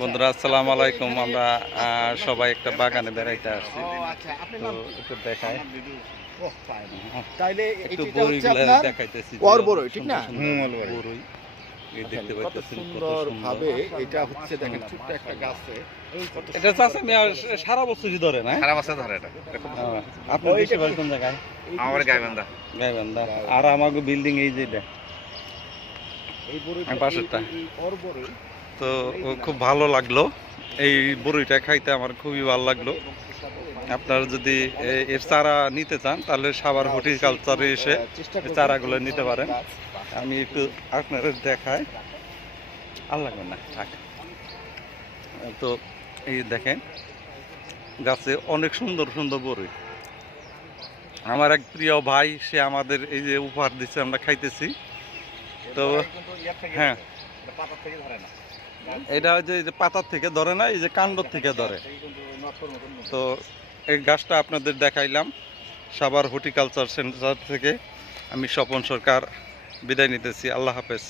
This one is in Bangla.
বন্ধুরা আসসালামু আলাইকুম। আমরা সবাই একটা বাগানে বেড়াইতে আসছি, তো একটু দেখাই, তাইলে একটু এটা হচ্ছে বড়ইগুলো আপনার দেখাইতেছি। অরবরই, ঠিক না? বড়ই এই দেখতে কত পাইতেছেন, কত সুন্দর ভাবে সুন্দর। এটা হচ্ছে, দেখেন ছোট্ট একটা গাছে এটা চাচা মিয়া সারা বছরই ধরে না? সারা বছর ধরে এটা। আপনার দেশে বাড়ি কোন জায়গায়? আমার গাইবান্ধা। গাইবান্ধা। আর আমাকে বিল্ডিং এই যে এটা, এই বড়ইটা, পাশেরটা। এই অরবরই তো খুব ভালো লাগলো এই বড়ইটা খাইতে, আমার খুবই ভালো লাগলো। আপনারা যদি এর চারা নিতে চান তাহলে সাভার হর্টিকালচারে এসে এই চারাগুলো নিতে পারেন। আমি একটু আপনাদের দেখাই, ভালো লাগবে না থাক। তো এই দেখেন গাছে অনেক সুন্দর সুন্দর বড়ই। আমার এক প্রিয় ভাই, সে আমাদের এই যে উপহার দিচ্ছে, আমরা খাইতেছি। তো হ্যাঁ, এটা হচ্ছে এই যে পাতার থেকে ধরে না, এই যে কাণ্ডর থেকে ধরে। তো এই গাছটা আপনাদের দেখাইলাম সাভার হর্টিকালচার সেন্টার থেকে। আমি স্বপন সরকার বিদায় নিতেছি। আল্লাহ হাফেজ।